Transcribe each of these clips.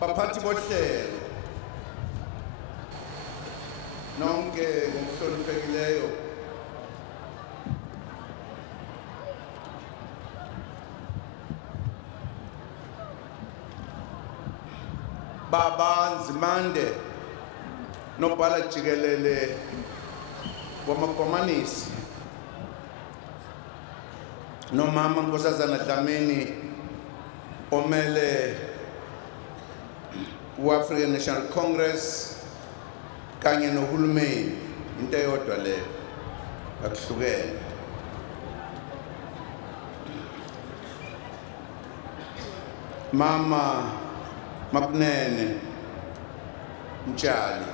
baphathi bohlelo nonke ngokuhloniphekileyo Baba Nzimande nobhala jikelele wamakomanisi nomama Nkosazana Dlamini omele u-African National Congress kanye nohulumeni into eyodwa le akuhlukene mama Makunene Mtshali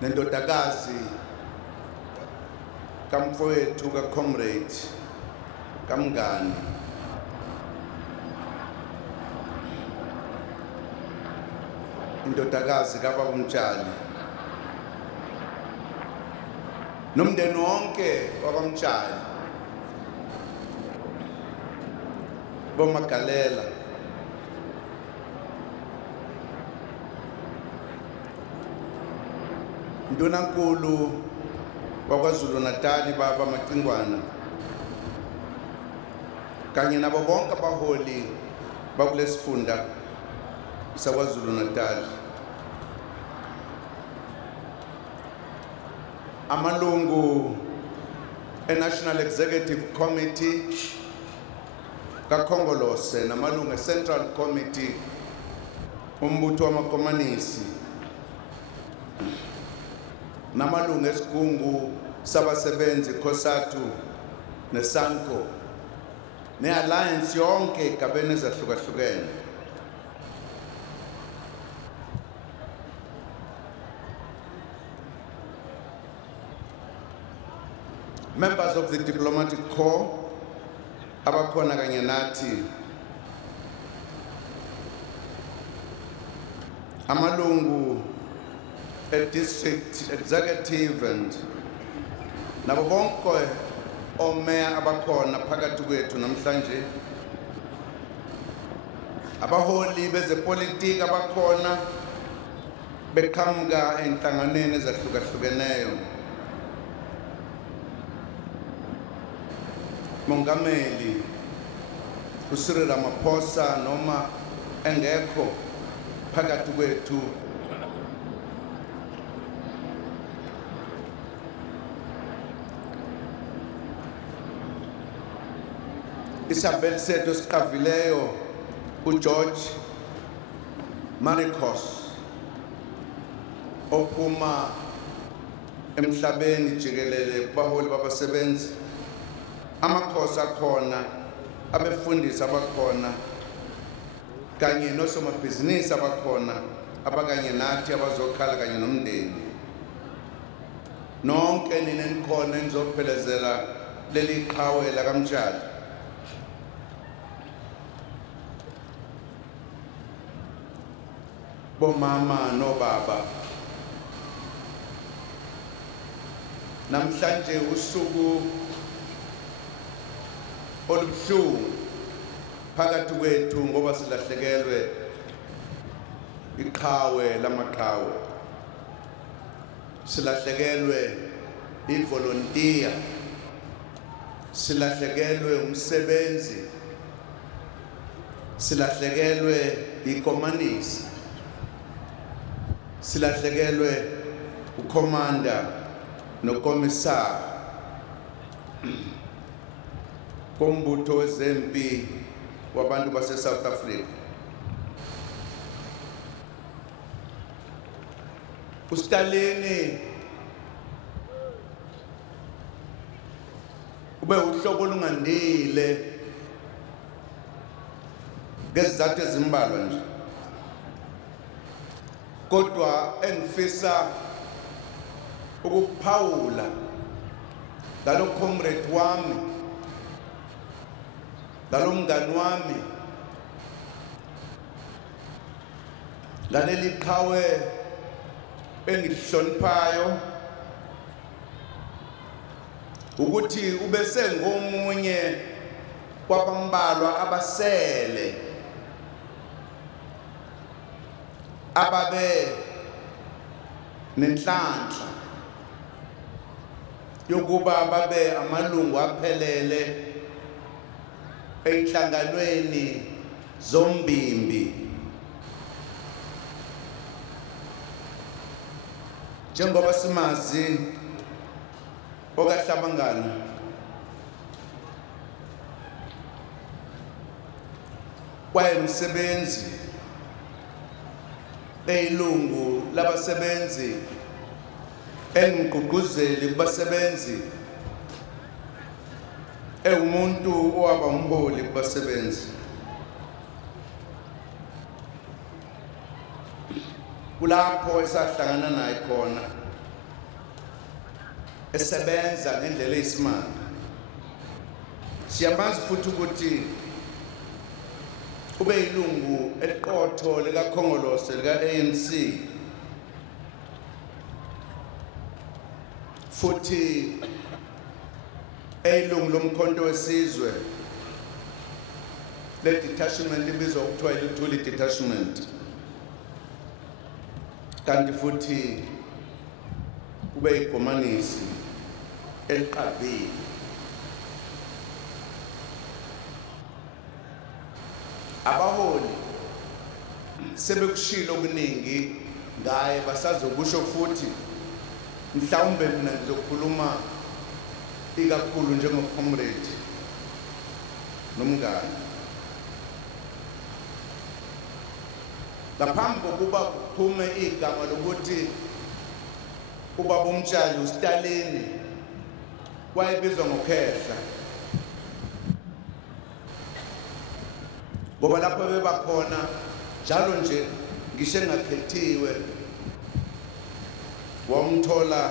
nendodakazi kamfowethu ka-comrade kamngani indodakazi kaBaba Mtshali nomndeni wonke wakwaMtshali bomagalela Ndunankulu wakwaZulu-Natal Baba Macingwana kanye nabo bonke abaholi bakulesifunda sakwaZulu-Natal amalungu e-National Executive Committee kaKhongolose namalungu e-Central Committee umbutho wamakomanisi namalungu esigungu sabasebenzi COSATU neSANCO ne-alliance yonke igabeni ezahlukahlukene members of the diplomatic corps abakhona kanye nathi amalungu district executive and nabo bonke omeya abakhona phakathi kwethu namhlanje abaholi bezepolitiki abakhona beqhamuka enhlanganweni ezahlukahlukeneyo Mongameli uCyril Ramaphosa noma engekho phakathi kwethu Isabel sethu siqavileyo uGeorge Maricos ophuma emhlabeni jikelele kubaholi babasebenzi amakhosi akhona abefundisi abakhona kanye nosomabhizinisi abakhona abakanye nathi abazokhala kanye nomndeni nonke nina nikhona nizophelezela leli qhawe la kaMtshali bomama nobaba namhlanje usuku olubuhlungu phakathi kwethu ngoba silahlekelwe iqhawe lamaqhawe silahlekelwe ivolunteer silahlekelwe umsebenzi silahlekelwe ikomanisi silahlekelwe ukomanda nokomisari kombutho wezempi wabantu base-South Africa uStalini ube uhlobo olungandile ngezizathu ezimbalwa nje kodwa engifisa ukuphawula ngalo comrade wami ngalo mngani wami ngaleli qhawe engilihloniphayo ukuthi ubese ngomunye kwabambalwa abasele ababe nenhlanhla yokuba babe amalungu aphelele enhlanganweni zombimbi njengoba simazi okaHlabangana wayemsebenzi eyilungu labasebenzi engqugquzeli kubasebenzi umuntu owaba umholi kubasebenzi kulapho esahlangana naye khona esebenza ngendlela eyisimanga siyamazi futhi ukuthi ube yilungu eliqotho likakhongolose lika-ANC futhi eyilungu lomkhonto wesizwe le-detachment ibizwa ukuthiwa yilithuli detachment kanti futhi ube yigomanisi eliqavile abaholi sebekushilo okuningi ngaye basazokusho futhi mhlawumbe mina ngizokhuluma ikakhulu njengocomrade nomngane ngaphambi kokuba kuphume igama lokuthi ubaba Mtshali uStalin wayebizwa ngokhehla ngoba lapho bebakhona njalo nje ngisho engakhethiwe wamthola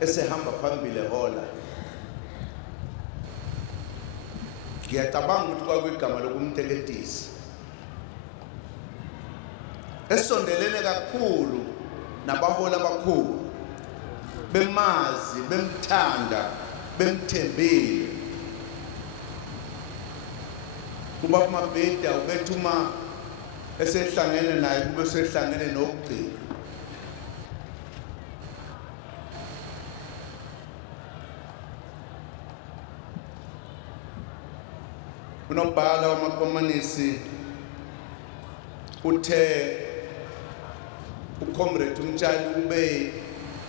esehamba phambili hola ngiyacabanga ukuthi kwakuyigama lokumteketisa esondelene kakhulu nabaholi abakhulu bemazi bemthanda bemthembile kuba kumabheda ubethuma esehlangene naye kube sehlangene nokugcina unobhala wamakomanisi uthe uComrade Mtshali ube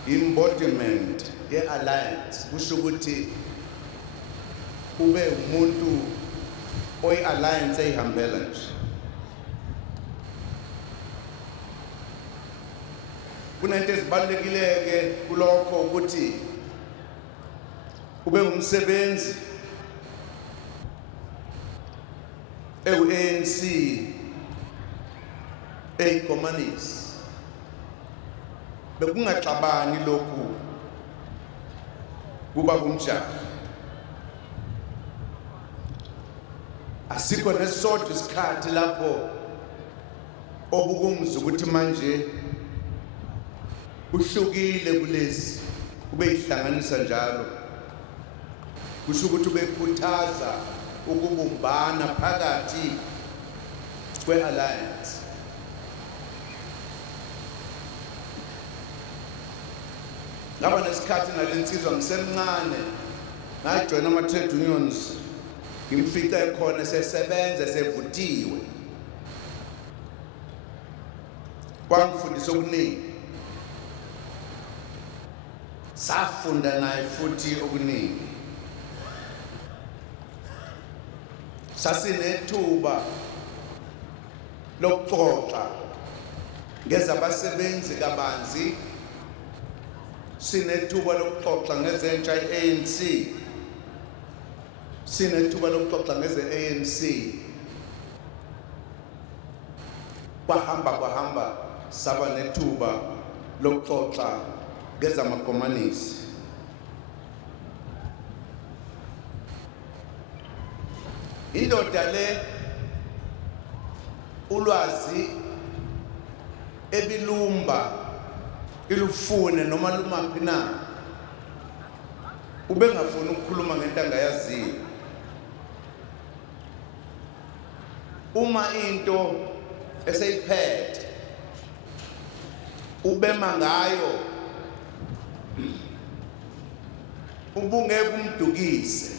embodiment ye-alliance kusho ukuthi ube umuntu oyi-alliance eyihambela nje kunento ezibalulekile-ke kulokho ukuthi ube ngumsebenzi ewu-ANC eyikomanisi bekungaxabani lokhu kuba kumtshali asikho nesodwa isikhathi lapho obukumza ukuthi manje uhlukile kulezi ube ihlanganisa njalo kusho ukuthi ubekhuthaza ukubumbana phakathi kwe-alliance ngaba nesikhathi nalensizwa ngisemncane ngajoyina ama-trade unions ngimfica ekhona sesebenza sevutiwe kwangifundisa okuningi safunda naye futhi okuningi sasinethuba lokuxoxa ngezabasebenzi kabanzi sinethuba lokuxoxa ngezentsha i-ANC sinethuba lokuxoxa ngeze-ANC kwahamba saba nethuba lokuxoxa ngezamakomanisi indoda le ulwazi ebilumba ilufune noma lumaphi na ubengafuni ukukhuluma ngento angayaziyo uma into eseyiphethe ubema ngayo ubungeke umdukise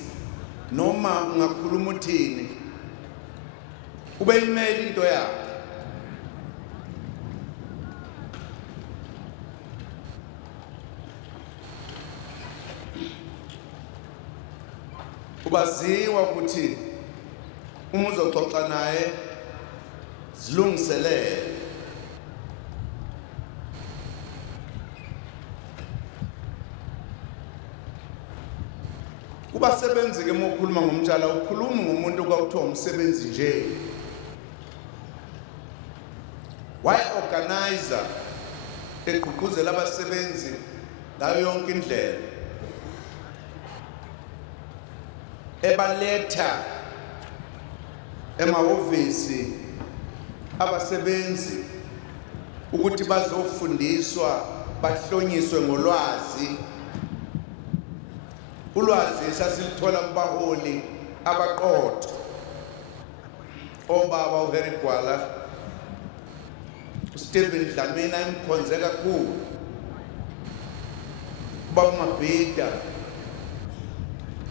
noma ungakhuluma uthini ube imeli into yakhe ubaziwa ukuthi uma uzoxoxa naye zilungiselele kubasebenzi ke mokhuluma ngomtshali ukhuluma ngomuntu kwakuthiwa umsebenzi nje why organizer egqugquzela abasebenzi ngayo yonke indlela ebaletha emahhovisi abasebenzi ukuthi bazofundiswa bahlonyiswe ngolwazi ulwazi sasilithola kubaholi abaqotho obaba uHerigwala uStephen Dlamini imkhonze kakhulu babamabhida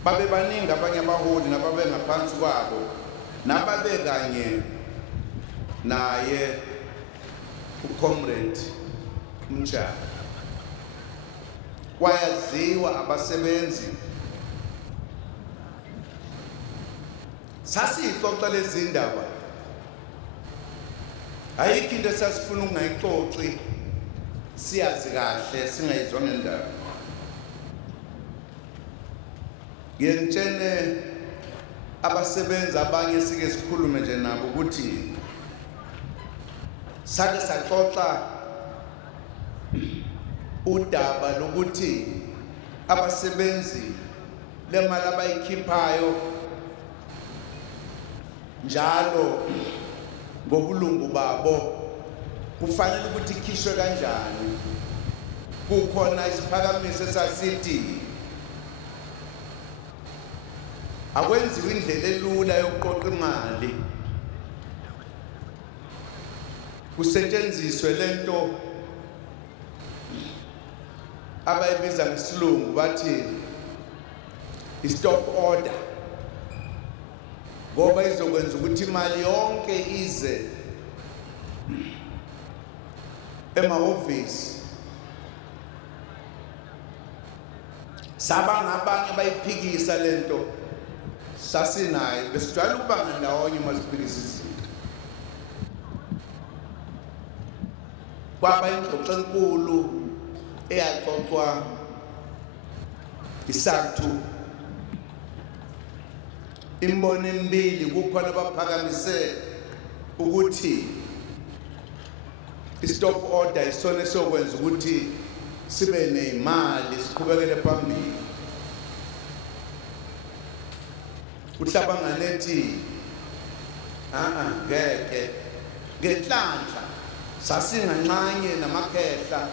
babe baningi abanye abaholi nababe ngaphansi kwabo nababe kanye naye uComrade Mtshali wayaziwa abasebenzi sasixoxa lezi ndaba ayikho into sasifuna ukungayixoxi siyazi kahle singayizwa ngendaba ngiyentshene abasebenzi abanye sike sikhulume nje nabo ukuthi sake saxoxa udaba lokuthi abasebenzi lemali abayikhiphayo njalo ngobulungu babo kufanele ukuthi ikhishwe kanjani kukhona isiphakamiso esasithi akwenziwe indlela elula yokuqoqa imali kusetshenziswe lento abayibiza ngesilungu bathi i-stop order ngoba izokwenza ukuthi imali yonke ize emahhovisi sabanga abanye bayiphikisa lento sasinayo besijwayele ukuba ndawonye masiphikisa izinto kwaba ingxoxo enkulu eyaxoxwa isathu imbono emibili kukhona abaphakamise ukuthi i-stop order isona esokwenza ukuthi sibe nemali siqhubekele phambili uhlabangane ethi ngeke ngenhlanhla sasingancanye namakhehla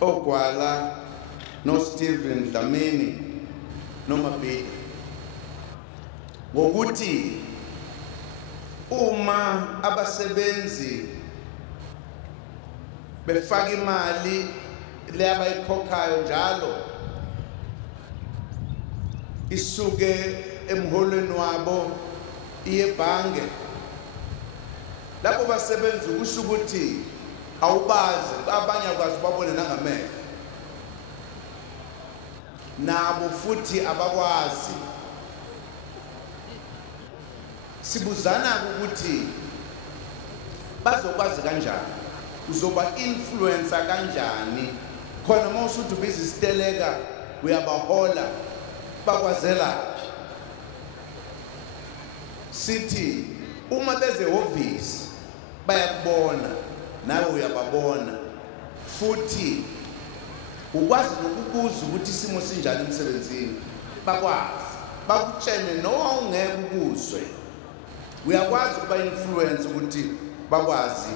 ogwala noStephen Dlamini nomabhidi ngokuthi uma abasebenzi befaka imali le abayikhokhayo njalo isuke emholweni wabo iyebhange lapho basebenza kusho ukuthi awubazi abanye akwazi babone nangamehlo nabo futhi abakwazi sibuzana ukuthi bazokwazi kanjani uzoba influencer kanjani khona mawusuthi ubizisiteleka uyabahola bakwazela sithi uma beze office bayakubona nawe uyababona futhi ukwazi ukubuza ukuthi isimo sinjani emsebenzini bakwazi bakutshene noma ungeke ukuzwe uyakwazi ukuba influence ukuthi bakwazi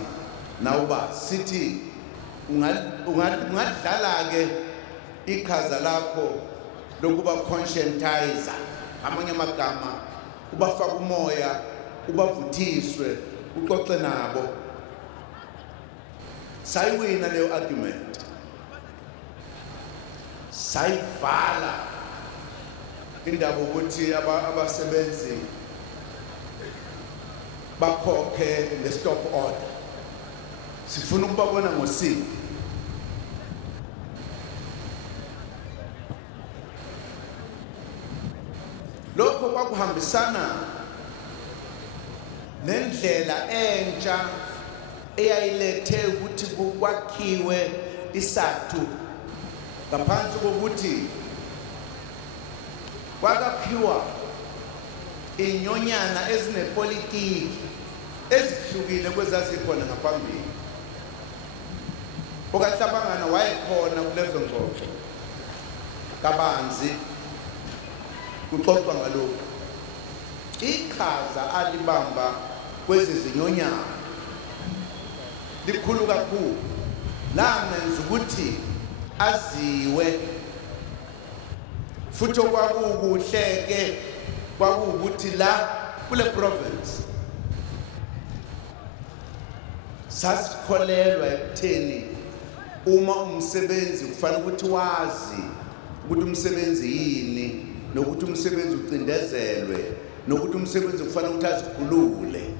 nawe sithi ungadlala ke ikhaza lakho lokuba conscientizer amanye amagama ubafaka umoya ubavuthiswe uxoxe nabo sayiwina leyo argument, sayivala indaba ukuthi abasebenzi bakhokhe nge-stop order. Sifuna ukubabona ngosini. Lokho kwakuhambisana nendlela entsha eyayilethe ukuthi kwakhiwe isathu ngaphansi kokuthi kwakakhiwa inyonyana ezinepolitiki ezihlukile kwezazikhona ngaphambili. Okahlabangana wayekhona kulezo ngxoxo kabanzi kuxoxwa ngalokho. Iqhaza alibamba kwezizinyonyana likhulu kakhulu, lamenza ukuthi aziwe futhi okwakukuhleke kwakuwukuthi la kule province sasikholelwa ekutheni uma umsebenzi kufanele ukuthi wazi ukuthi umsebenzi yini, nokuthi umsebenzi ucindezelwe, nokuthi umsebenzi kufanele ukuthi azikhulule.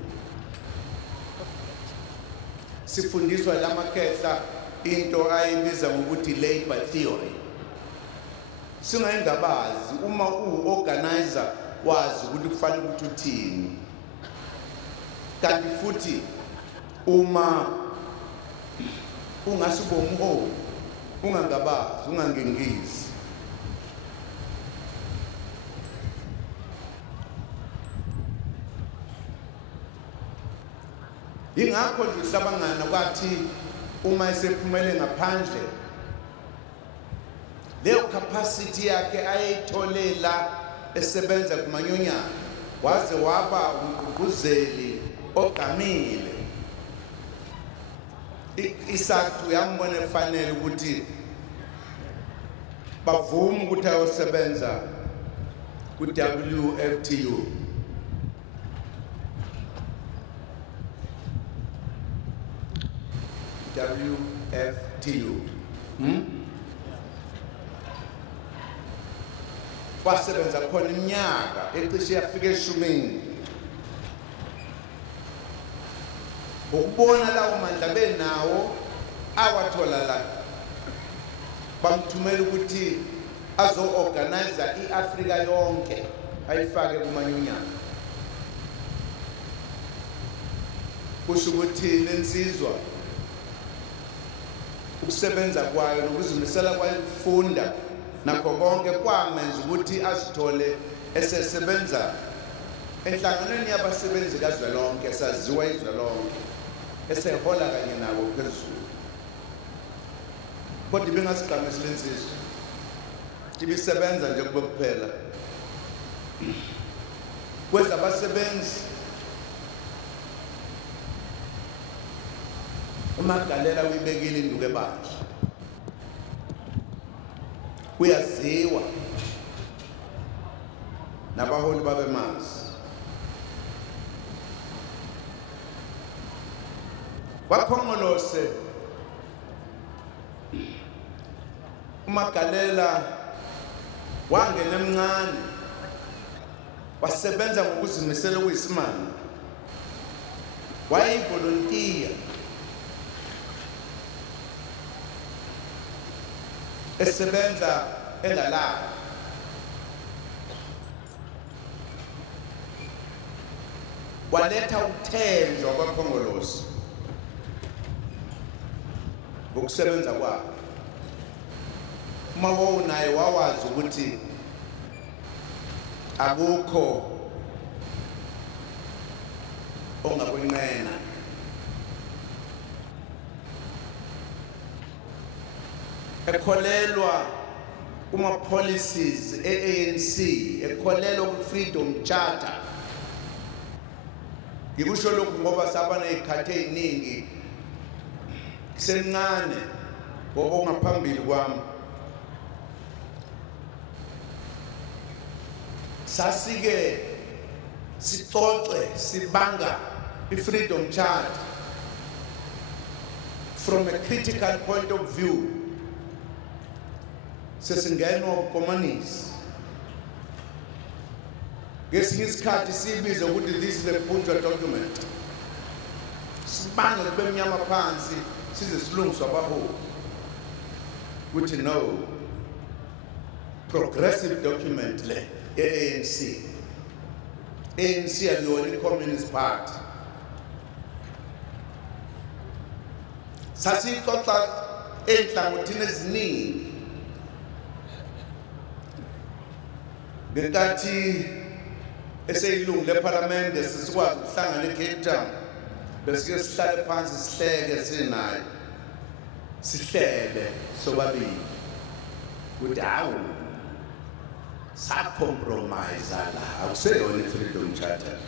Sifundiswa lamakhehla into ayibiza ngokuthi labor theory. Singayingabazi uma u-organizer wazi ukuthi kufanele ukuthi uthini, kanti futhi uma ungasibomu ungangabazi, ungangengisi. Ingakho nje uhlabangana kwathi uma esephumele ngaphandle leyo capacity yakhe ayitholela esebenza kumanyonyana, waze waba umgqugquzeli ogamile. Isathu yambona efanele ukuthi bavume ukuthi ayosebenza ku-WFTU. WFTU. Wasebenza khona iminyaka ecishe yafika eshumini. Ukubona lawo mandla benawo awathola la, bamthumela ukuthi azo-organizer i-Afrika yonke ayifake kumanyonyana. Kusho ukuthi lensizwa ukusebenza kwayo nokuzimisela kwayo ukufunda nakho konke kwamenza ukuthi azithole esesebenza enhlanganweni yabasebenzi kazwelonke, esaziwa izwelonke, esehola kanye nabo phezulu. Kodwa ibingasigamisi lensizwa, ibisebenza nje kube kuphela. Kwezabasebenzi uMagalela uyibekile induku ebandla, uyaziwa nabaholi babemazi. Wakhongolose uMagalela wangena emncane, wasebenza ngokuzimisela kuyisimanga, wayivolontiya esebenza engalala. Waletha ukuthenjwa kwakhongolose ngokusebenza kwakhe. Uma wawunaye wawazi ukuthi akukho ongakwenqena. Ekholelwa kuma policies e-ANC, ekholelwa ku-freedom charter. Ngikusho lokhu ngoba saba nezikhathi eziningi semncane ngoba ngaphambili kwami sasike sixoxe sibanga i-freedom charter from a critical point of view, sesingenwa ubukomanisi. Ngesinye isikhathi sibize ukuthi this is a punjwa document. Sibange kube mnyama phansi size silungiswe abaholi. Ukuthi no, progressive document le ANC. ANC aliyona i-Communist Party. Sasixoxa enhlangothini eziningi ngenkathi eseyilungu leParliament sesikwazi ukuhlangana eCape Town besike sihlale phansi sihleke sinayo sihlele sobabili ukuthi hawu sa-compromise la akuseyona i-Freedom Charter.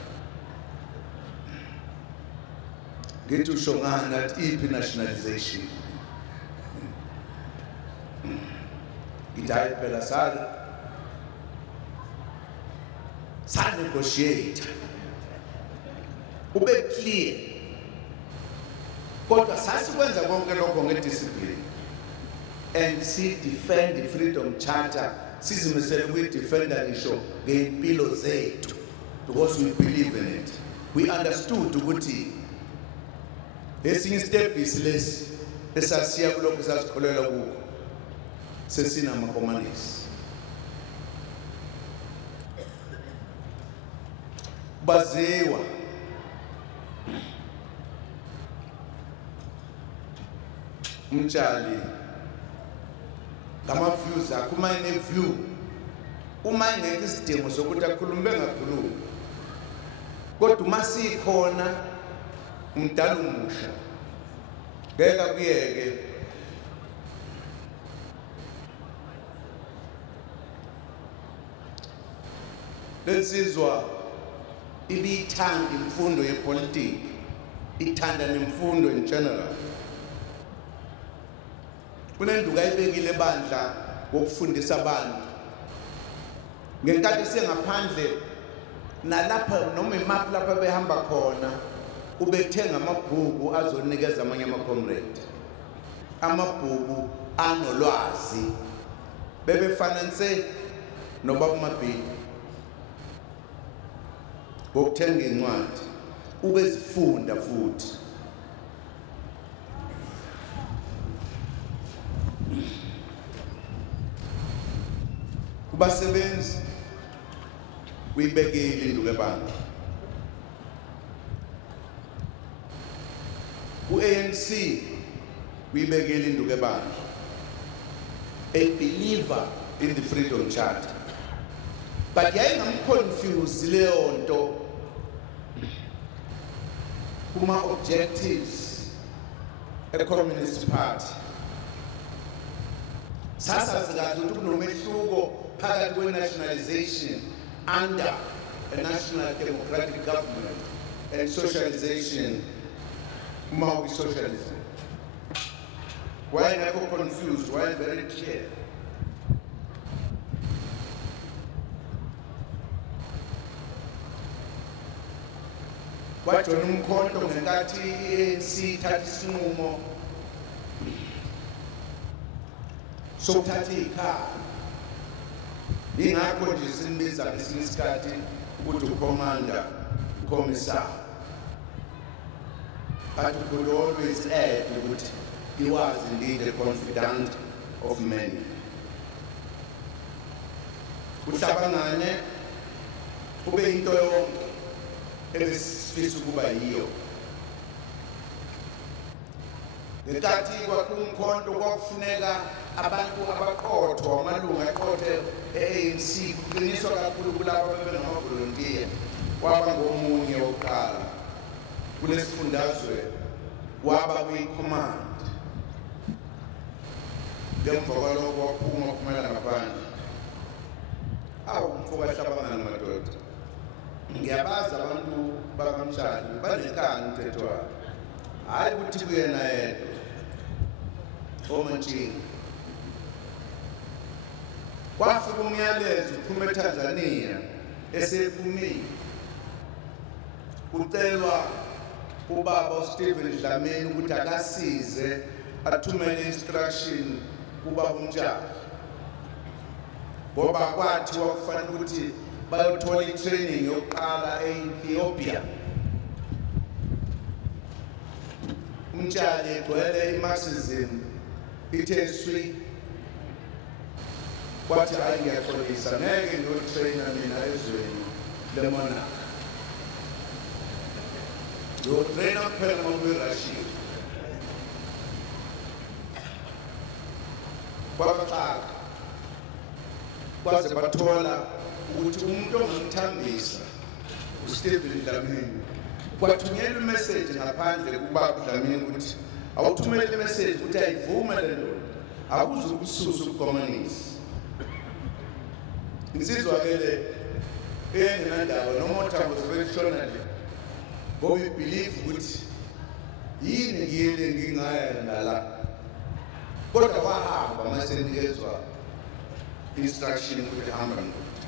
Ngithi usho ngani nathi iphi nationalization? Ngithi hayi phela sa-negotiate ube clear kodwa sasikwenza konke lokho ngediscipline and si-defend i-Freedom Charter sizimisele ukuyidefenda ngisho ngey'mpilo zethu because we believe in it. We understood ukuthi esinye isitebhisi lesi esasiya kulokho esasikholelwa kukho sesinamakomanisi. Baziwa Mtshali ngama-views akho uma ine-view uma ingekho isidingo sokuthi akhulume bengakhulumi kodwa uma sikhona umdala umusha ngeke akuyeke lensizwa ibiyithanda imfundo yepolitiki ithanda nemfundo in general. Kunenduka ayibekile bandla ngokufundisa abantu ngenkathi sengaphandle nalapha noma imaphi lapha behamba khona ubethenga amabhuku azonikeza amanye ama-comrade, amabhuku anolwazi bebefananise nobaba uMabhili ngokuthenga incwadi ubezifunda futhi. Kubasebenzi uyibekile induku ebandla. Ku-ANC uyibekile induku ebandla. A believer in the Freedom Charter. But yayingamconfuse leyo nto kuma objectives e-Communist Party. Sasazi kahle ukuthi kunomehluko phakathi kwe-nationalization under a national democratic government and socialization uma socialism. Why not confused? Why very clear? Wajona umkhonto ngenkathi i-ANC ithatha isinqumo sokuthatha ikhaya. Ingakho nje simbiza ngesinye isikhathi ukuthi ucommander, ucommissar. But we could always add ukuthi he was indeed a confidant of many. Kuhlabangane kube into yonke ebesifisa ukuba yiyo. Ngenkathi kwakumkhonto kwakufuneka abantu abaqotho amalungu aqothe e-ANC kuqiniswa kakhulu kulabo bebenamavolontiya waba ngomunye wokuqala kulesifundazwe waba kwi-command. Ngemva kwalokho waphuma waphumela ngaphandle. Umfo kahlabangana madoda. Ngiyabazi abantu bakaMtshali banenkani umthetho wabo. Hayi ukuthi kuyena yedwa. Omantshini. Kwafika umyalezo uphuma eTanzania esephumile. Ucelwa ubaba uStephen Dlamini ukuthi akasize athumele instruction kubaba uMtshali ngoba kwathi wakufanele ukuthi bayothola itraining yokuqala e-Ethiopia. Mtshali egcwele iMarxism ithe swi kwathi hayi ngiyaxolisa ngeke ngiyotraina mina ezweni lemona ngiyotraina kuphela uma kuyi-Russia. Kwabaxaka kwaze bathola ukuthi umuntu ongamthambisa uStephen Dlamini kwathunyelwa imessage ngaphandle kubaba Dlamini ukuthi awuthumele imessage ukuthi ayivume le nto akuze ukususa ubukomanisi. Insizwa ke le engenandaba noma uThabo sebeshona nje ngoba ibelieve ukuthi yini ngiyele ngingaya ngala kodwa wahamba masenikezwa instruction ukuthi hamba ngokuthi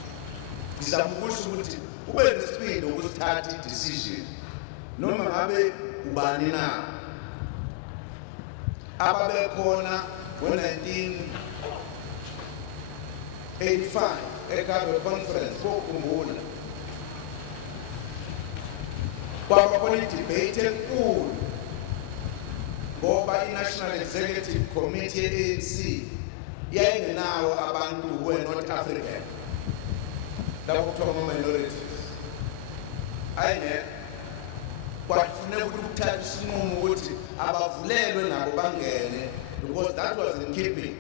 ngisamukusho ukuthi ube nesiphindo ukusithatha i-decision noma ngabe ubani na ababekhona ngo-1985 eKabe conference kokhumbula kwabakhona i-debate enkulu ngoba i-National Executive Committee ye-ANC yayingenawo abantu who were not African lapho kuthiwa ama-minorities ayingekho kwakufuneka ukuthi kuthathe isinqumo ukuthi abavulelwe nabo bangene because that was in keeping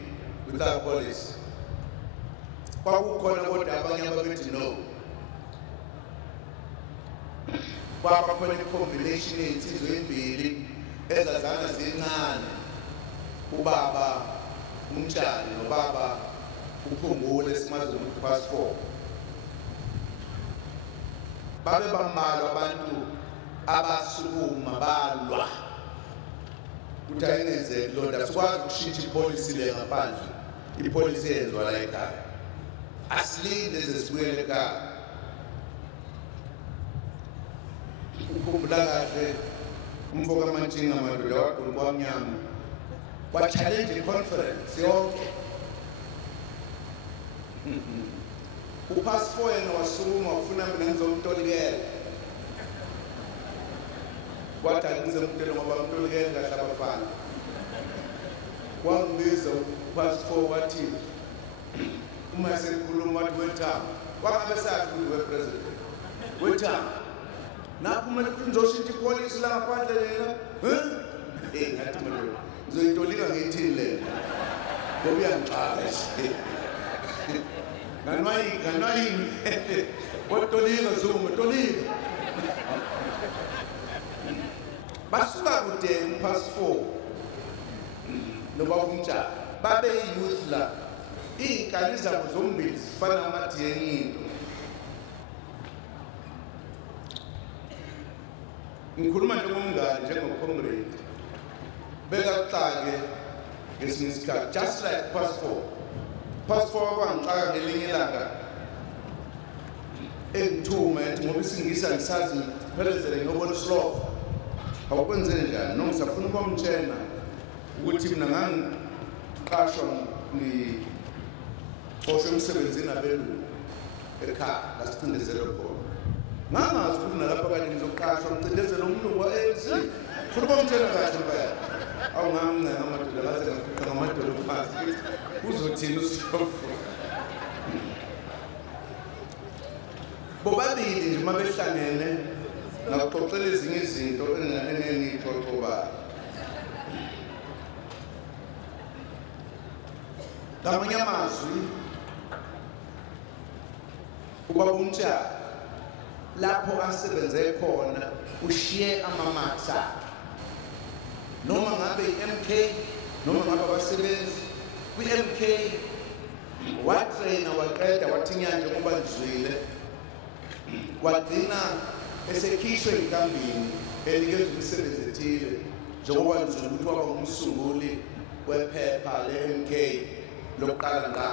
with our policy. Kwakukhona kodwa abanye ababethi no kwabakhona i-combination yey'nsizwa ey'mbili ezazana zincane ubaba uMtshali nobaba uPhungule esimazweni ukuthi +4 babe bambalwa abantu abasukuma balwa ukuthi ayingenzeki lo nto sikwazi ukushintsha ipolicy le ngaphandle ipolicy eyenziwa la ekhaya asilinde sesibuyele ekhaya. Ukhumbula kahle umfoka amantshinga amadoda wagqula kwamnyama wa-challenge i-conference yonke u-+4 yena wasukuma wafuna mina ngizomtolikela kwathi angizomtela ngoba mtolikele kahle abafana wangibiza u-+4 wathi uma sekhuluma wathi wethama wangabe sazi ukuthi we-president wethama napho kumele ukuthi ngizoshintsha ipolisi la ngaphandle lela ngathi mina ngizoyitolika ngiyithini lela ngoba uyangixaka nganwayini watolika Zuma tolika basuka kude u-+4 nobaba uMtshali babe yi-youth la iy'nkali zabo zombili zifana namadiyeni into. Ngikhuluma njengomngane njengocomrade bekakuxake ngesinye isikhathi just like +4 kwangixaka ngelinye ilanga engithume ethi ngoba isingisi angisazi ngiphelezele ngiyobona uSlovo awukwenzele njani noma ngisafuna ukwamtshena ukuthi mina ngangiqashwa ngixoshwe emsebenzini abelungu ekhaya lasicindezelwe khona ngangazi ukuthi nalapha kanye ngizoqashwa ngicindezele umlungu wa-ANC futhi kwamtshena kahle impela awungamncenga amadoda ngaze ngafica ngamadolo phansi uzothini uSlovo bobabili nje uma behlangene ngakuxoxela ezinye izinto engengiyixoxobayo. Ngamanye amazwi ubaba uMtshali lapho asebenze khona ushiye ama-marks akhe noma ngabe i-MK noma ngabe abasebenzi kwi-MK watraina waqeda wathi nyanje ngoba ngizwile wagcina esekhishwe inkambini elikezwe imisebenzi ethile njengoba ngizwile ukuthi waba ngumsunguli wephepha le-MK lokuqala ngqa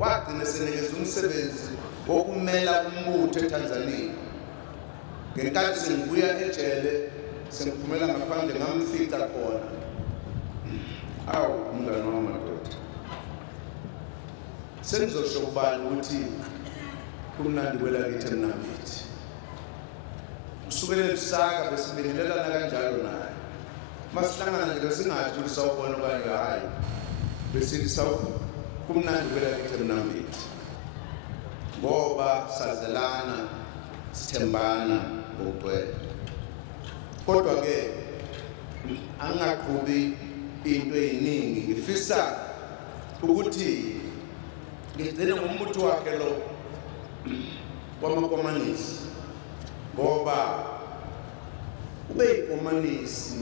wagcina esenikezwe umsebenzi wokumela umbutho eTanzania ngenkathi sengibuya ejele sengiphumela ngaphandle ngamfica khona. Awu umngani wami madoda. Sengizosho kubani ukuthi kumnandi kwelakithi emnambithi. Kusukela eBisaka besibingelelana kanjalo naye. Masihlangana nje singathi ukuthi sawubona okanye hayi. Besithi kumnandi kwelakithi emnambithi. Ngoba sazelana sithembana ngokugcwele. Kodwa ke angaqhubi into eyiningi ngifisa ukuthi ngigcine ngomuntu wakhe lo wamakomanisi ngoba ube ikomanisi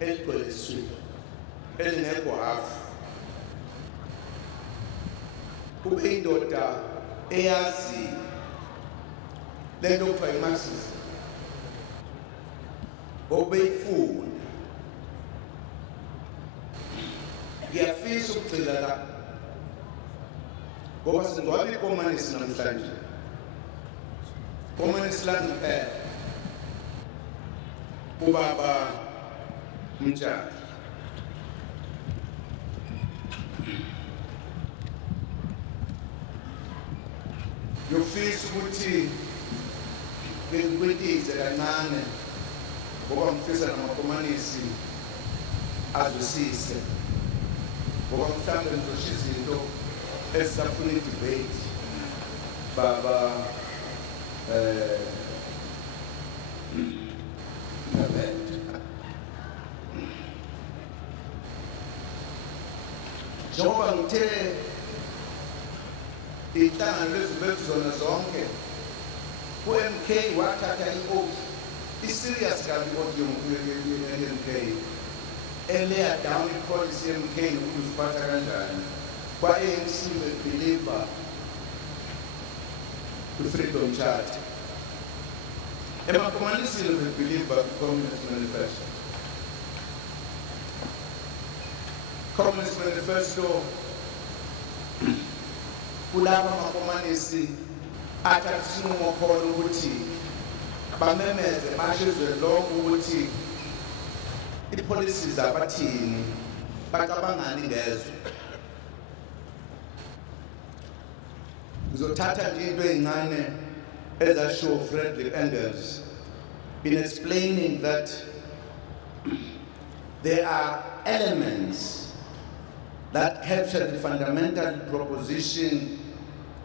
eligcwelisiwe elingekho hafu ube indoda eyazi lento kuthiwa iMarxism obeyifunda ngiyafisa ukugxila la ngoba singcwaba ikomanisi namhlanje komanisi la ngempela ubaba Mtshali yofisa ukuthi bengikwetize kancane ngoba ngifisa namakomanisi azwisise ngoba mhlawumbe ngizosho izinto esisafuna i-debate baba njengoba ngithe inhlangano lezibethu zona zonke ku-MK wathatha i-oath i-serious kabi i-oath ye-MK eleya down i-policy ye-MK nokuthi uziphatha kanjani kwa-ANC believer kwi-Freedom Charter emakomanisini believer kwi-Communist Manifesto. Communist Manifesto kulaba amakomanisi athatha isinqumo khona ukuthi bamemeze bashizwe lokho ukuthi i-policies abathini bacabangani ngezwe. Ngizothatha nje into ezincane ezasho Frederick Engels in explaining that there are elements that capture the fundamental proposition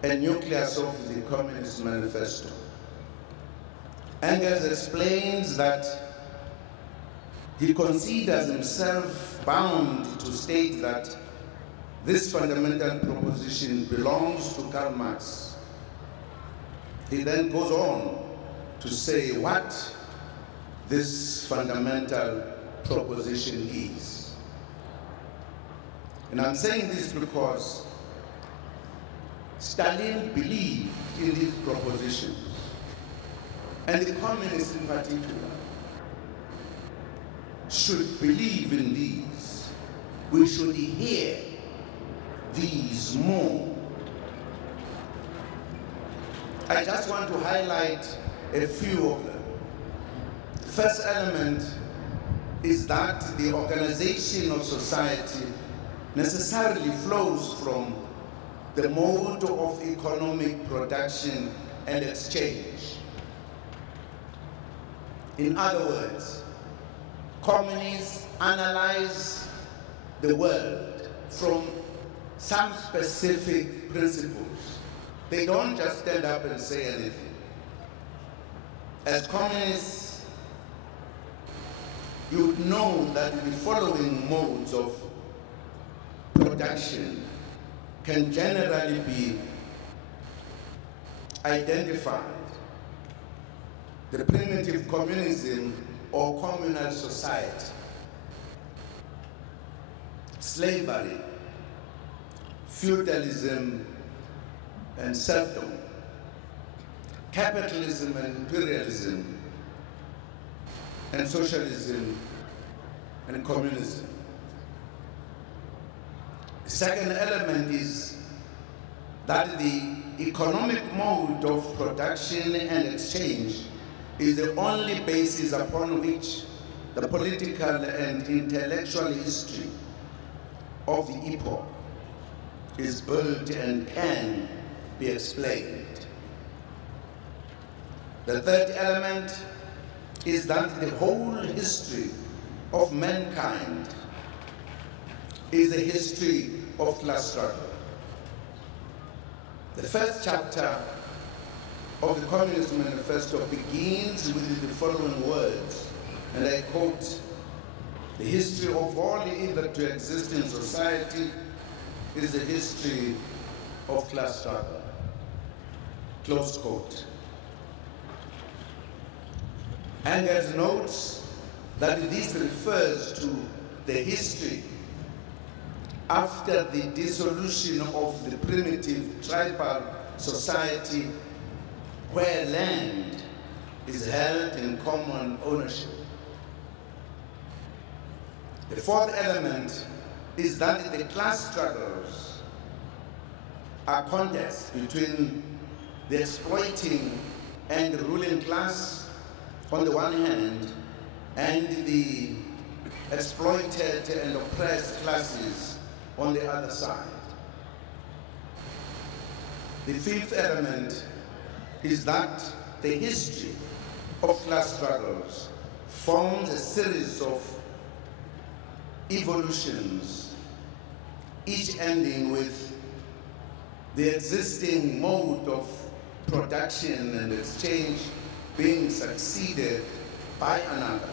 and nucleus of the Communist Manifesto. Engels explains that he considers himself bound to state that this fundamental proposition belongs to Karl Marx. He then goes on to say what this fundamental proposition is. And I'm saying this because Stalin believed in these propositions, and the communists in particular should believe in these. We should hear these more. I just want to highlight a few of them. The first element is that the organization of society necessarily flows from the mode of economic production and exchange. In other words, communists analyze the world from some specific principles. They don't just stand up and say anything. As communists, you would know that the following modes of production can generally be identified. The primitive communism or communal society, slavery, feudalism and serfdom, capitalism and imperialism, and socialism and communism. The second element is that the economic mode of production and exchange is the only basis upon which the political and intellectual history of the epoch is built and can be explained. The third element is that the whole history of mankind is a history of class struggle. The first chapter of the Communist Manifesto begins with the following words, and I quote, "The history of all either to exist in society is the history of class struggle." Close quote. Engels notes that this refers to the history after the dissolution of the primitive tribal society where land is held in common ownership. The fourth element is that the class struggles are contests between the exploiting and ruling class on the one hand, and the exploited and oppressed classes on the other side. The fifth element is that the history of class struggles forms a series of evolutions, each ending with the existing mode of production and exchange being succeeded by another.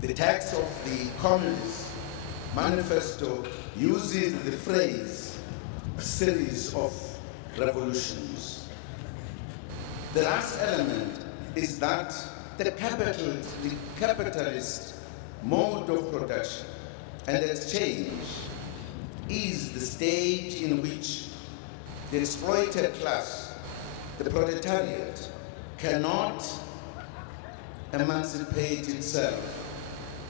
The text of the Communist Manifesto uses the phrase "a series of revolutions." The last element is that the capitalist mode of production and exchange is the stage in which the exploited class, the proletariat, cannot emancipate itself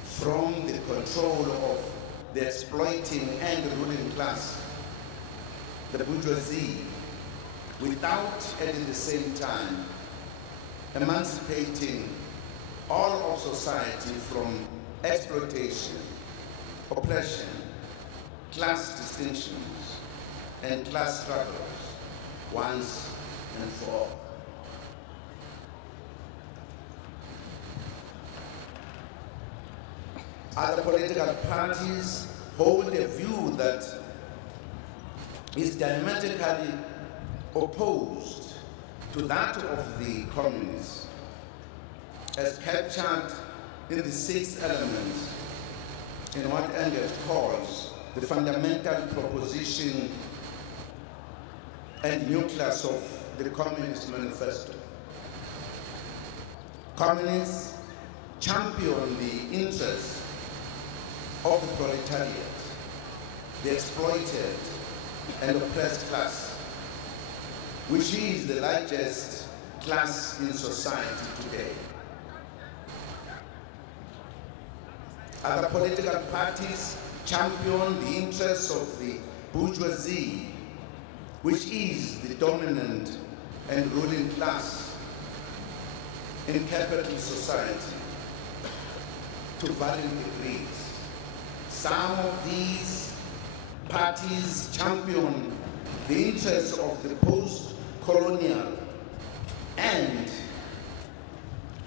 from the control of the exploiting and ruling class, the bourgeoisie, without at the same time emancipating all of society from exploitation, oppression, class distinctions, and class struggles once and for all. Other political parties hold a view that is diametrically opposed to that of the communists, as captured in the sixth element in what Engels calls the fundamental proposition and nucleus of the Communist Manifesto. Communists champion the interests of the proletariat, the exploited and oppressed class, which is the largest class in society today. Other political parties champion the interests of the bourgeoisie, which is the dominant and ruling class in capitalist society, to varying degrees. Some of these parties champion the interests of the post-colonial and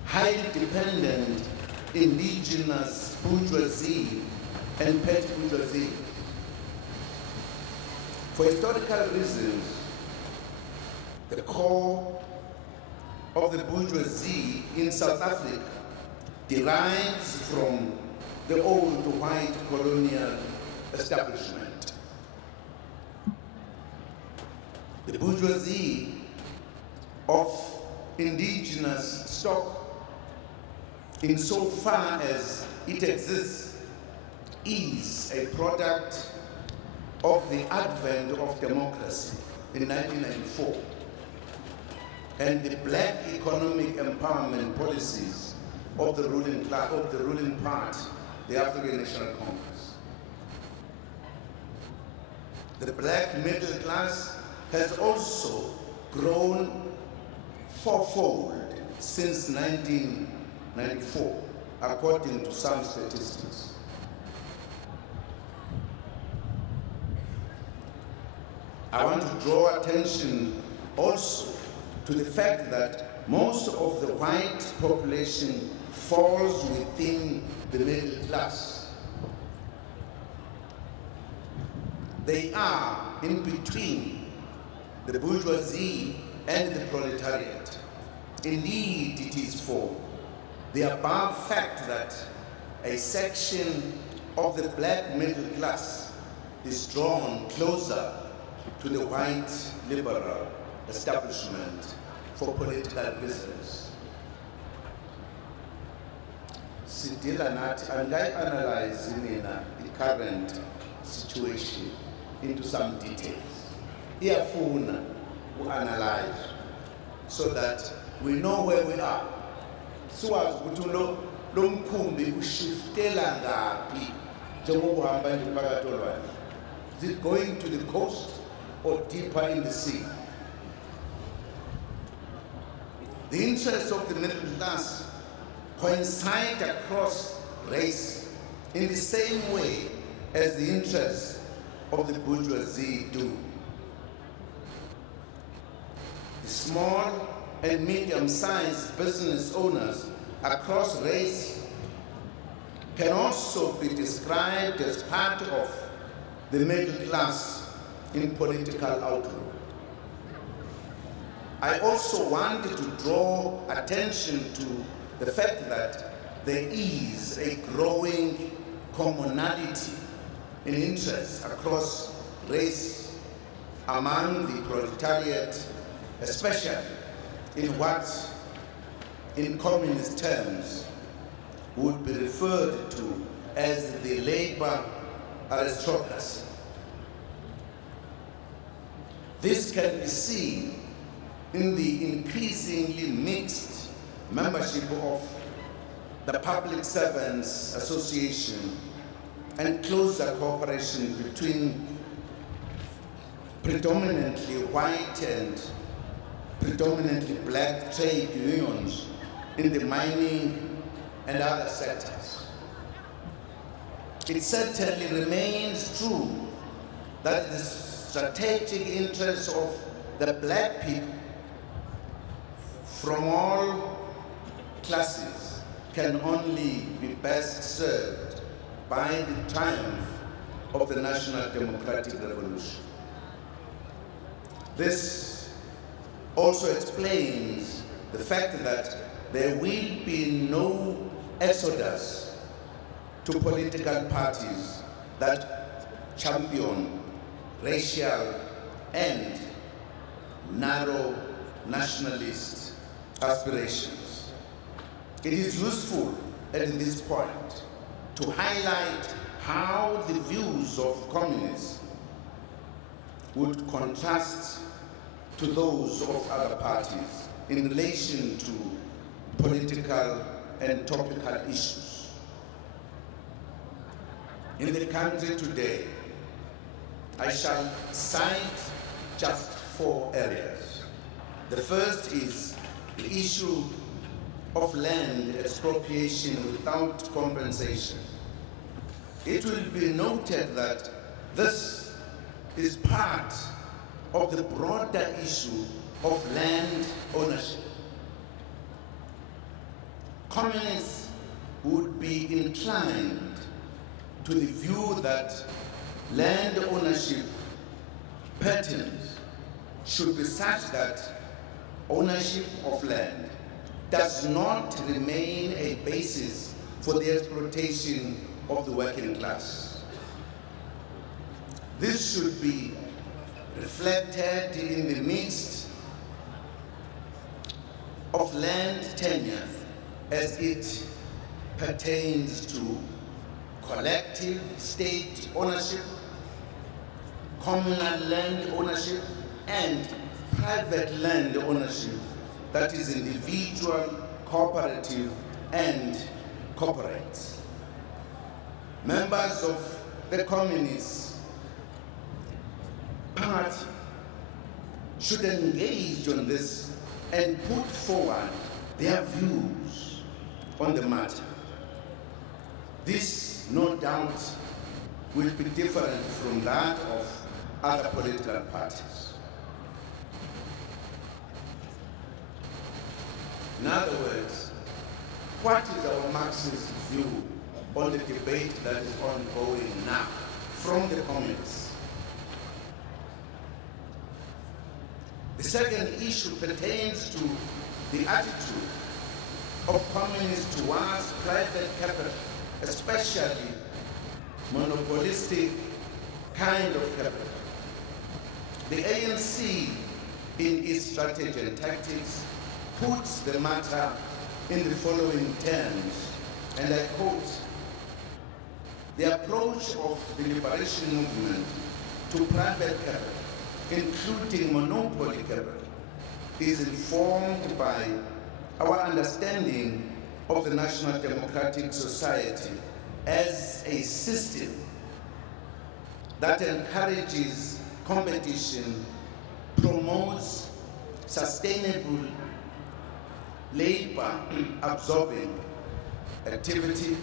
highly dependent indigenous bourgeoisie and petty bourgeoisie. For historical reasons, the core of the bourgeoisie in South Africa derives from the old white colonial establishment. The bourgeoisie of indigenous stock, insofar as it exists, is a product of the advent of democracy in 1994 and the black economic empowerment policies of the ruling class, of the ruling party, the African National Congress. The black middle class has also grown fourfold since 1994, according to some statistics. I want to draw attention also to the fact that most of the white population falls within the middle class. They are in between the bourgeoisie and the proletariat. Indeed, it is for the above fact that a section of the black middle class is drawn closer to the white liberal establishment for political reasons. Sidila nathi analyze the current situation into some details. Iyafuna to analyze so that we know where we are. Siwazi ukuthi lo mkhumbi ushiftela ngaphi njengoba uhamba nje phakathi olwandle. Is it going to the coast or deeper in the sea? The interests of the middle class coincide across race in the same way as the interests of the bourgeoisie do. The small and medium-sized business owners across race can also be described as part of the middle class in political outlook. I also wanted to draw attention to the fact that there is a growing commonality in interests across race among the proletariat, especially in what, in communist terms, would be referred to as the labor aristocracy. This can be seen in the increasingly mixed membership of the Public Servants Association and closer cooperation between predominantly white and predominantly black trade unions in the mining and other sectors. It certainly remains true that the strategic interests of the black people from all classes can only be best served by the triumph of the National Democratic Revolution. This also explains the fact that there will be no exodus to political parties that champion racial and narrow nationalist aspirations. It is useful at this point to highlight how the views of communists would contrast to those of other parties in relation to political and topical issues. In the country today, I shall cite just 4 areas. The first is the issue of land expropriation without compensation. It will be noted that this is part of the broader issue of land ownership. Communists would be inclined to the view that land ownership patterns should be such that ownership of land does not remain a basis for the exploitation of the working class. This should be reflected in the midst of land tenure as it pertains to collective state ownership, communal land ownership, and private land ownership, that is individual, cooperative, and corporates. Members of the communists party should engage on this and put forward their views on the matter. This, no doubt, will be different from that of other political parties. In other words, what is our Marxist view on the debate that is ongoing now from the communists? The second issue pertains to the attitude of communists towards private capital, especially monopolistic kind of capital. The ANC, in its strategy and tactics, puts the matter in the following terms, and I quote, "The approach of the liberation movement to private capital, including monopoly capital, is informed by our understanding of the National Democratic Society as a system that encourages competition, promotes sustainable labor-absorbing activity,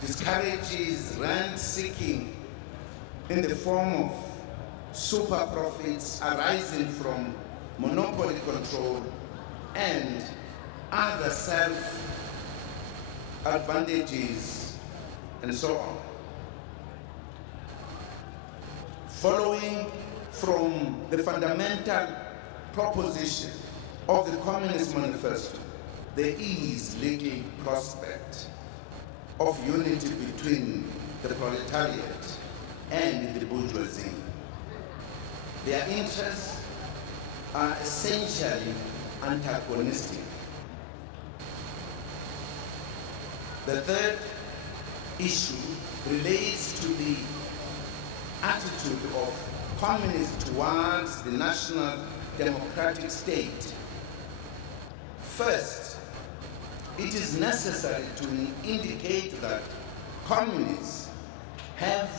discourages rent-seeking in the form of super profits arising from monopoly control and other self-advantages, and so on." Following from the fundamental proposition of the Communist Manifesto, there is little prospect of unity between the proletariat and the bourgeoisie. Their interests are essentially antagonistic. The third issue relates to the attitude of communists towards the national democratic state. First, it is necessary to indicate that communists have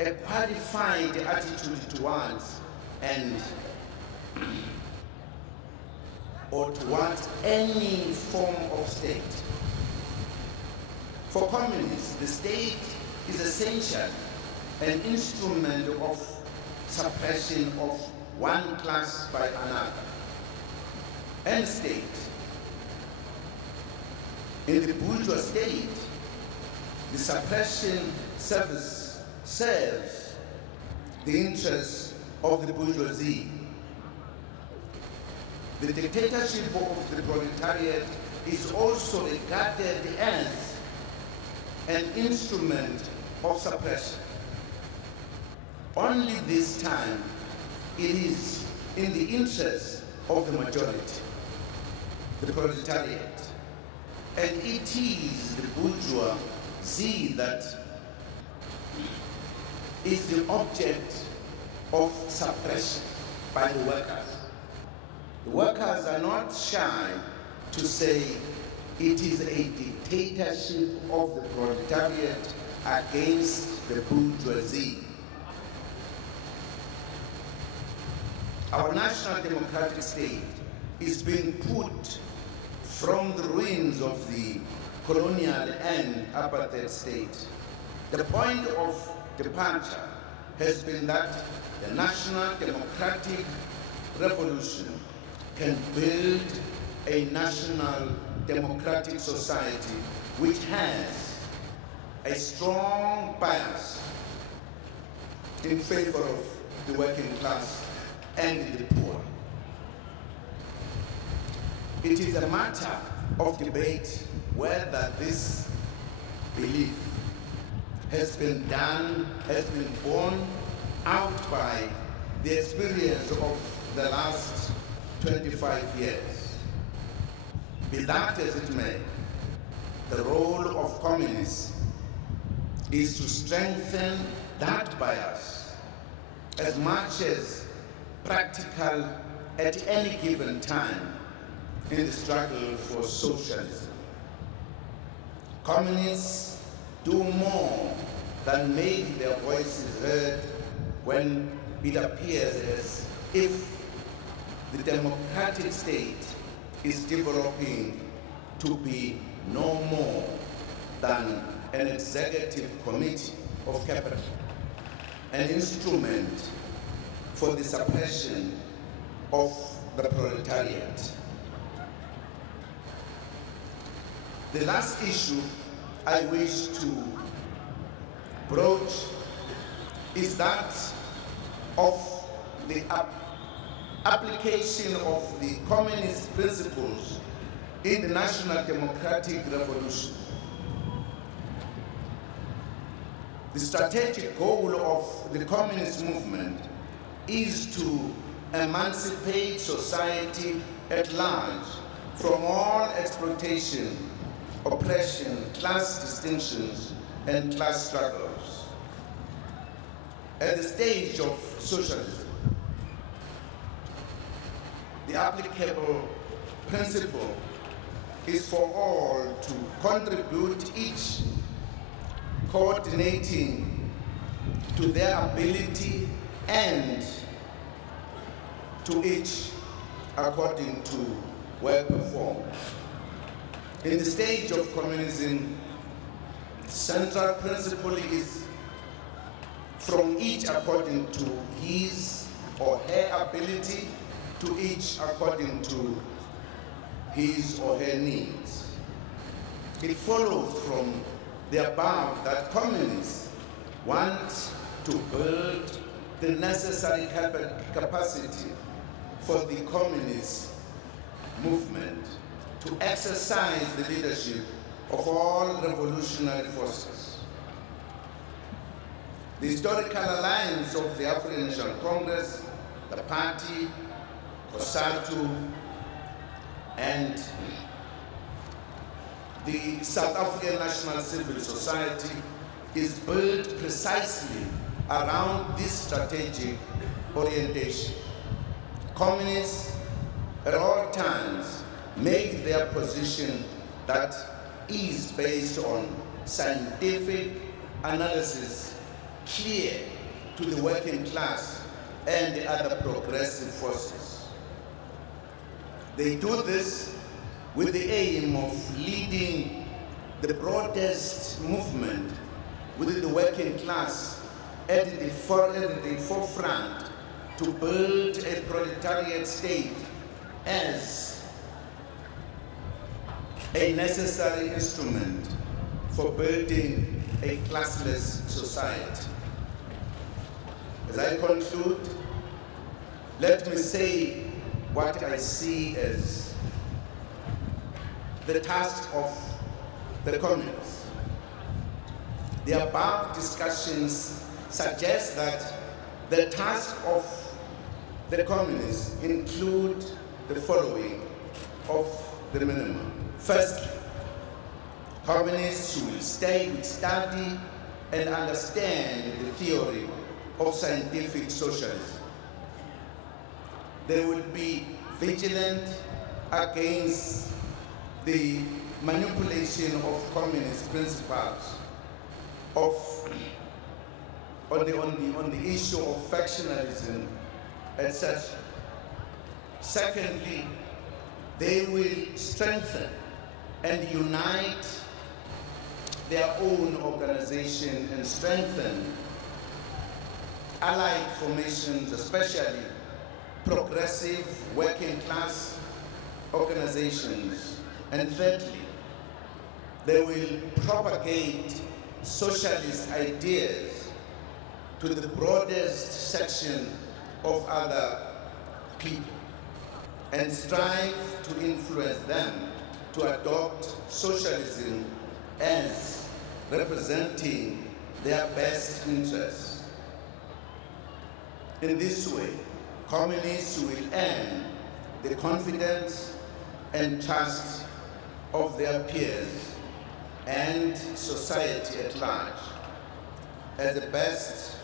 a qualified attitude towards towards any form of state. For communists, the state is essentially an instrument of suppression of one class by another. And state, in the bourgeois state, the suppression service serves the interests of the bourgeoisie. The dictatorship of the proletariat is also regarded as an instrument of suppression. Only this time it is in the interest of the majority, the proletariat, and it is the bourgeoisie that is the object of suppression by the workers. The workers are not shy to say it is a dictatorship of the proletariat against the bourgeoisie. Our national democratic state is being put from the ruins of the colonial and apartheid state. The point of departure has been that the national democratic revolution can build a national democratic society which has a strong bias in favor of the working class and the poor. It is a matter of debate whether this belief has been borne out by the experience of the last 25 years. Be that as it may, the role of communists is to strengthen that bias as much as practical at any given time in the struggle for socialism. Communists do more that make their voices heard when it appears as if the democratic state is developing to be no more than an executive committee of capital, an instrument for the suppression of the proletariat. The last issue I wish to broach is that of the application of the communist principles in the National Democratic Revolution. The strategic goal of the communist movement is to emancipate society at large from all exploitation, oppression, class distinctions, and class struggles. At the stage of socialism, the applicable principle is for all to contribute, each coordinating to their ability and to each according to work performed. In the stage of communism, central principle is from each according to his or her ability, to each according to his or her needs. It follows from the above that communists want to build the necessary capacity for the communist movement to exercise the leadership of all revolutionary forces. The historical alliance of the African National Congress, the party, COSATU, and the South African National Civil Society is built precisely around this strategic orientation. Communists at all times make their position that is based on scientific analysis clear to the working class and the other progressive forces. They do this with the aim of leading the broadest movement within the working class at the forefront to build a proletariat state as a necessary instrument for building a classless society. As I conclude, let me say what I see as the task of the communists. The above discussions suggest that the task of the communists include the following of the minimum. Firstly, communists will study and understand the theory of scientific socialism. They will be vigilant against the manipulation of communist principles on the issue of factionalism, etc. Secondly, they will strengthen and unite their own organization and strengthen allied formations, especially progressive working class organizations. And thirdly, they will propagate socialist ideas to the broadest section of other people and strive to influence them to adopt socialism as representing their best interests. In this way, communists will earn the confidence and trust of their peers and society at large as the best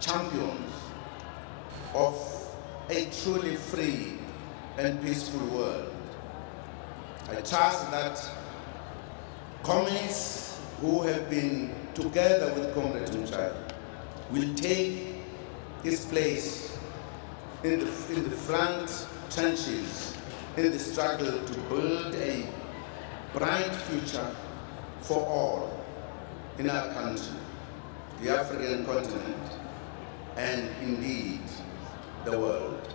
champions of a truly free and peaceful world. I trust that communists who have been together with Comrade Mtshali, will take his place in the front trenches in the struggle to build a bright future for all in our country, the African continent, and indeed the world.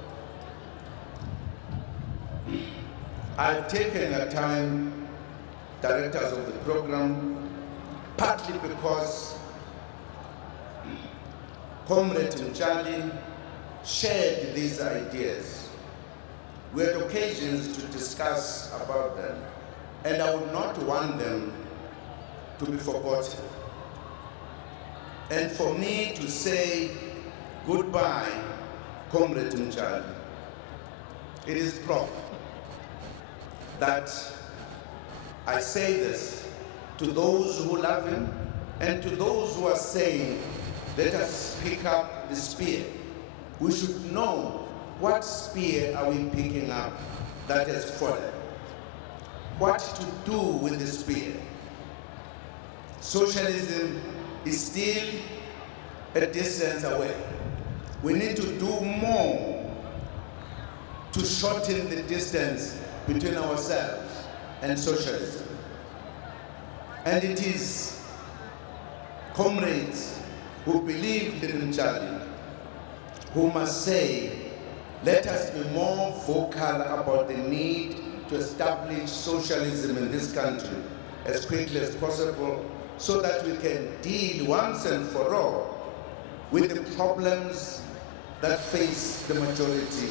I've taken a time, directors of the program, partly because Comrade Mtshali shared these ideas. We had occasions to discuss about them, and I would not want them to be forgotten. And for me to say goodbye, Comrade Mtshali, it is proper that I say this to those who love him and to those who are saying, let us pick up the spear. We should know what spear are we picking up that has fallen. What to do with the spear. Socialism is still a distance away. We need to do more to shorten the distance between ourselves and socialism. And it is comrades who believe in Mtshali who must say, let us be more vocal about the need to establish socialism in this country as quickly as possible so that we can deal once and for all with the problems that face the majority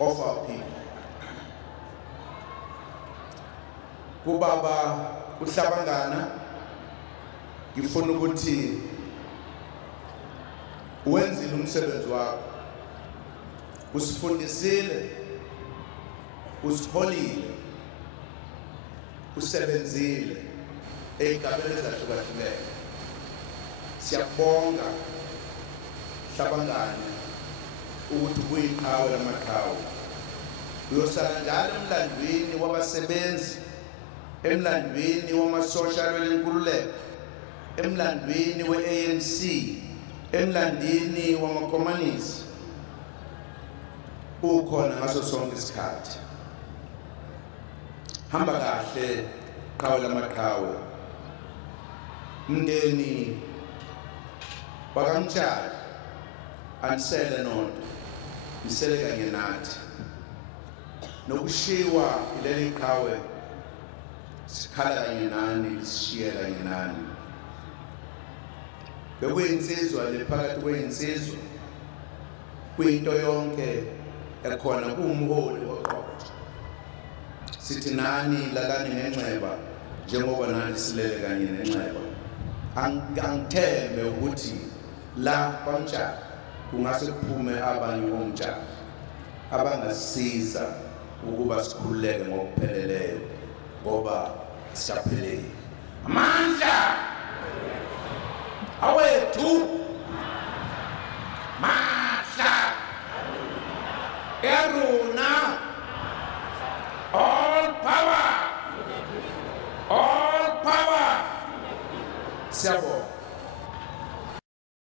of our people. Kubaba uhlabangana ngifuna ukuthi wenzile umsebenzi wakho, usifundisile, usiholile, usebenzile ey'gabeni ezahlukahlukene. Siyakubonga Hlabangana ukuthi kuyiqhawe lamaqhawe. Uyosala njalo emlandweni wabasebenzi, emlandweni wama-social wenkululeko, emlandweni we-ANC, emlandweni wama-communist. Ukhona ngaso sonke isikhathi. Hamba kahle qhawe lamaqhawe. Mndeni wakamtshali anisele nodwa, nisele kanye nathi. Nokushiwa ileli qhawe sikhala kanye nani, sishiye kanye nani. Bekuyinsizwa le phakathi kweyinsizwa, kuyinto yonke ekhona, kuwumholi oqotho. Sithi nani lalani nenxeba njengoba nani silele kanye nenxeba. Angithembe ukuthi la kwaMtshali kungase kuphume abanye boMtshali abangasiza ukuba sikhululeke ngokupheleleyo ngoba siyaphelele. Amandla awethu mahla eruna, all power, all power. Siyabonga.